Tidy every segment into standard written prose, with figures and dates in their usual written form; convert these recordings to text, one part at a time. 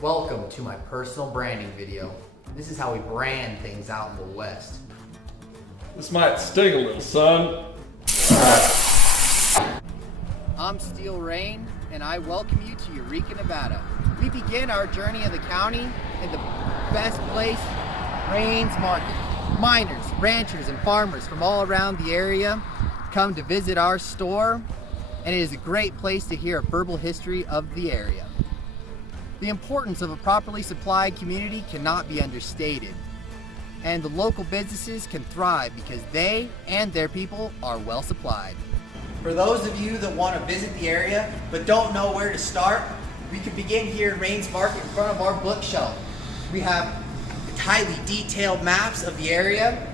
Welcome to my personal branding video. This is how we brand things out in the West. This might sting a little, son. I'm Raine, and I welcome you to Eureka, Nevada. We begin our journey of the county in the best place, Raine's Market. Miners, ranchers, and farmers from all around the area come to visit our store, and it is a great place to hear a verbal history of the area. The importance of a properly supplied community cannot be understated, and the local businesses can thrive because they and their people are well supplied. For those of you that want to visit the area but don't know where to start, we can begin here in Raine's Market in front of our bookshelf. We have highly detailed maps of the area.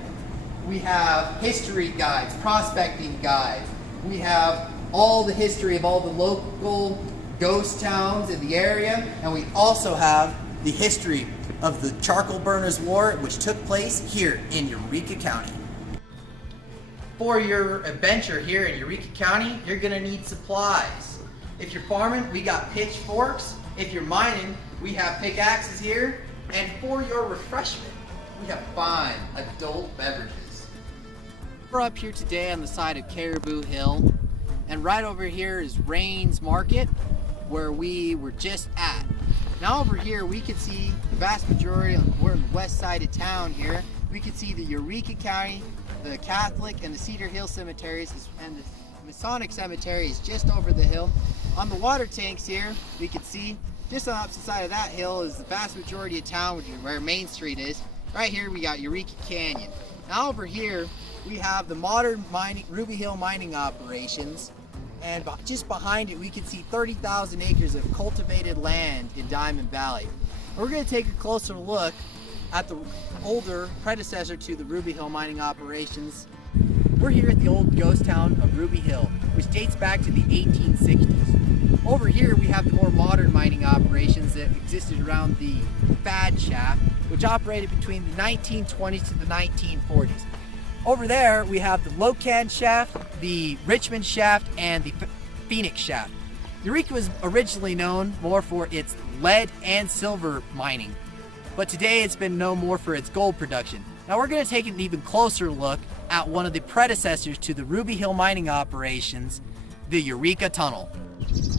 We have history guides, prospecting guides. We have all the history of all the local ghost towns in the area, and we also have the history of the Charcoal Burners War, which took place here in Eureka County. For your adventure here in Eureka County, you're gonna need supplies. If you're farming, we got pitchforks. If you're mining, we have pickaxes here. And for your refreshment, we have fine adult beverages. We're up here today on the side of Caribou Hill, and right over here is Raine's Market, where we were just at. Now over here we can see the vast majority we're on the west side of town here. We can see the Eureka County, the Catholic and the Cedar Hill cemeteries, and the Masonic cemetery is just over the hill. On the water tanks here, we can see just on the opposite side of that hill is the vast majority of town, which is where Main Street is. Right here we got Eureka Canyon. Now over here we have the modern Ruby Hill mining operations, and just behind it we can see 30,000 acres of cultivated land in Diamond Valley. We're going to take a closer look at the older predecessor to the Ruby Hill mining operations. We're here at the old ghost town of Ruby Hill, which dates back to the 1860s. Over here we have the more modern mining operations that existed around the Fad Shaft, which operated between the 1920s to the 1940s. Over there we have the Locan Shaft, the Richmond Shaft, and the Phoenix Shaft. Eureka was originally known more for its lead and silver mining, but today it's been known more for its gold production. Now we're going to take an even closer look at one of the predecessors to the Ruby Hill mining operations, the Eureka Tunnel.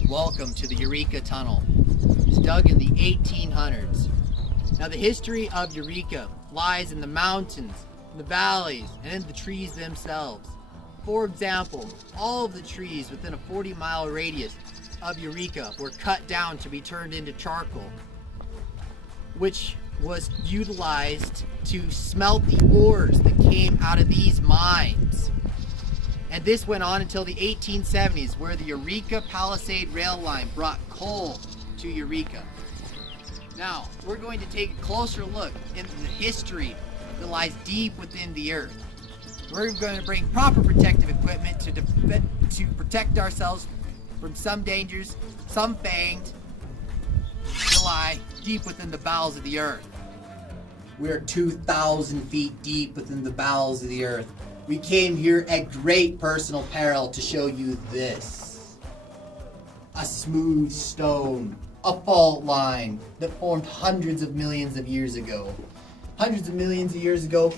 Welcome to the Eureka Tunnel. It was dug in the 1800s. Now the history of Eureka lies in the mountains, the valleys, and in the trees themselves. For example, all of the trees within a 40-mile radius of Eureka were cut down to be turned into charcoal, which was utilized to smelt the ores that came out of these mines. And this went on until the 1870s, where the Eureka Palisade rail line brought coal to Eureka. Now, we're going to take a closer look into the history that lies deep within the earth. We're going to bring proper protective equipment to protect ourselves from some dangers, some fanged, that lie deep within the bowels of the earth. We're 2,000 feet deep within the bowels of the earth. We came here at great personal peril to show you this. A smooth stone, a fault line that formed hundreds of millions of years ago. Hundreds of millions of years ago,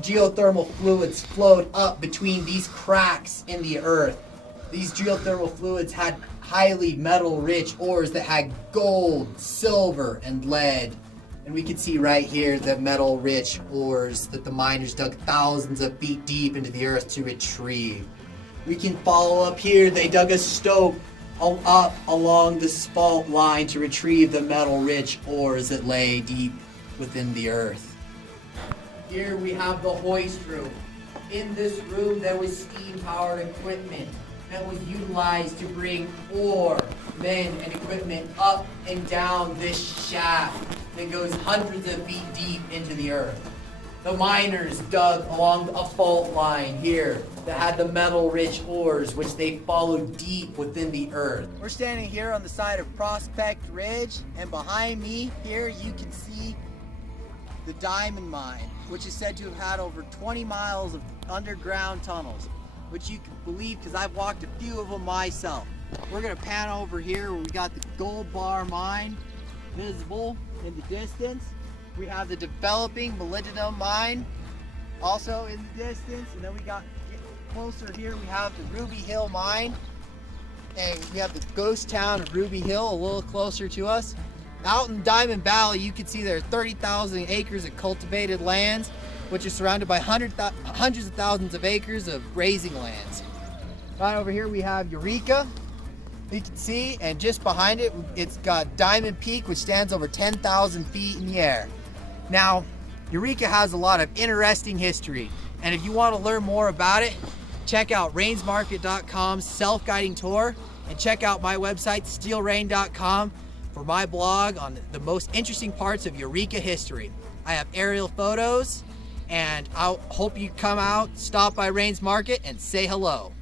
geothermal fluids flowed up between these cracks in the earth. These geothermal fluids had highly metal-rich ores that had gold, silver, and lead. And we can see right here the metal-rich ores that the miners dug thousands of feet deep into the earth to retrieve. We can follow up here. They dug a stope up along this fault line to retrieve the metal-rich ores that lay deep within the earth. Here we have the hoist room. In this room there was steam-powered equipment that was utilized to bring ore, men, and equipment up and down this shaft that goes hundreds of feet deep into the earth. The miners dug along a fault line here that had the metal-rich ores, which they followed deep within the earth. We're standing here on the side of Prospect Ridge, and behind me here you can see the diamond mine, which is said to have had over 20 miles of underground tunnels, which you can believe because I've walked a few of them myself. We're going to pan over here where we got the Gold Bar Mine. visible in the distance. We have the developing molybdenum mine also in the distance. And then we got closer here, we have the Ruby Hill mine. And we have the ghost town of Ruby Hill a little closer to us. Out in Diamond Valley, you can see there are 30,000 acres of cultivated lands, which is surrounded by hundreds of thousands of acres of grazing lands. Right over here we have Eureka, you can see, and just behind it, it's got Diamond Peak, which stands over 10,000 feet in the air. Now, Eureka has a lot of interesting history, and if you want to learn more about it, check out rainesmarket.com's self-guiding tour, and check out my website, steelraine.com, for my blog on the most interesting parts of Eureka history. I have aerial photos, and I hope you come out, stop by Raine's Market, and say hello.